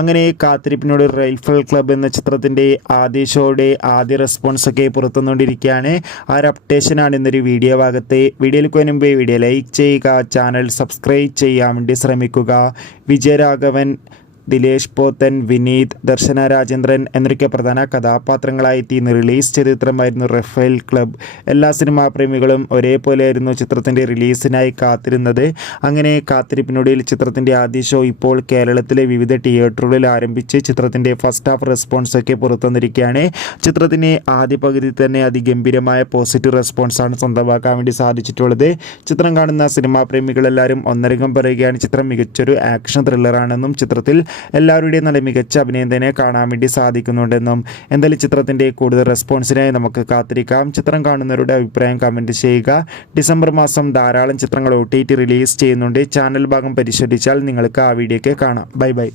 അങ്ങനെ കാത്തിരിപ്പിനോട് rifle club എന്ന ചിത്രത്തിൻ്റെ ആദ്യ ഷോയുടെ ആദ്യ റെസ്പോൺസൊക്കെ പുറത്തുവന്നുകൊണ്ടിരിക്കുകയാണ്. ആ ഒരു അപ്ഡേഷനാണ് ഇന്നൊരു വീഡിയോ ഭാഗത്ത്. വീഡിയോയിലേക്ക് മുൻപ് വീഡിയോ ലൈക്ക് ചെയ്യുക, ചാനൽ സബ്സ്ക്രൈബ് ചെയ്യാൻ വേണ്ടി ശ്രമിക്കുക. വിജയരാഘവൻ, ദിലേഷ് പോത്തൻ, വിനീത്, ദർശന രാജേന്ദ്രൻ എന്നൊക്കെ പ്രധാന കഥാപാത്രങ്ങളായി ഇന്ന് റിലീസ് ചെയ്ത ചിത്രമായിരുന്നു റഫേൽ ക്ലബ്. എല്ലാ സിനിമാ പ്രേമികളും ഒരേപോലെയായിരുന്നു ചിത്രത്തിൻ്റെ റിലീസിനായി കാത്തിരുന്നത്. അങ്ങനെ കാത്തിരിപ്പിനൊടുവിൽ ചിത്രത്തിൻ്റെ ആദ്യ ഷോ ഇപ്പോൾ കേരളത്തിലെ വിവിധ തിയേറ്ററുകളിൽ ആരംഭിച്ച് ചിത്രത്തിൻ്റെ ഫസ്റ്റ് ഹാഫ് റെസ്പോൺസൊക്കെ പുറത്തുവന്നിരിക്കുകയാണ്. ചിത്രത്തിന് ആദ്യ പകുതി തന്നെ അതിഗംഭീരമായ പോസിറ്റീവ് റെസ്പോൺസാണ് സ്വന്തമാക്കാൻ വേണ്ടി സാധിച്ചിട്ടുള്ളത്. ചിത്രം കാണുന്ന സിനിമാ പ്രേമികളെല്ലാവരും ഒന്നരകം പറയുകയാണ് ചിത്രം മികച്ചൊരു ആക്ഷൻ ത്രില്ലറാണെന്നും ചിത്രത്തിൽ എല്ലാവരുടെയും നല്ല മികച്ച അഭിനയം തന്നെ കാണാൻ വേണ്ടി സാധിക്കുന്നുണ്ടെന്നും. എന്തായാലും ചിത്രത്തിൻ്റെ കൂടുതൽ റെസ്പോൺസിനായി നമുക്ക് കാത്തിരിക്കാം. ചിത്രം കാണുന്നവരുടെ അഭിപ്രായം കമൻറ്റ് ചെയ്യുക. ഡിസംബർ മാസം ധാരാളം ചിത്രങ്ങൾ OTT റിലീസ് ചെയ്യുന്നുണ്ട്. ചാനൽ ഭാഗം പരിശോധിച്ചാൽ നിങ്ങൾക്ക് ആ വീഡിയോയ്ക്ക് കാണാം. Bye bye.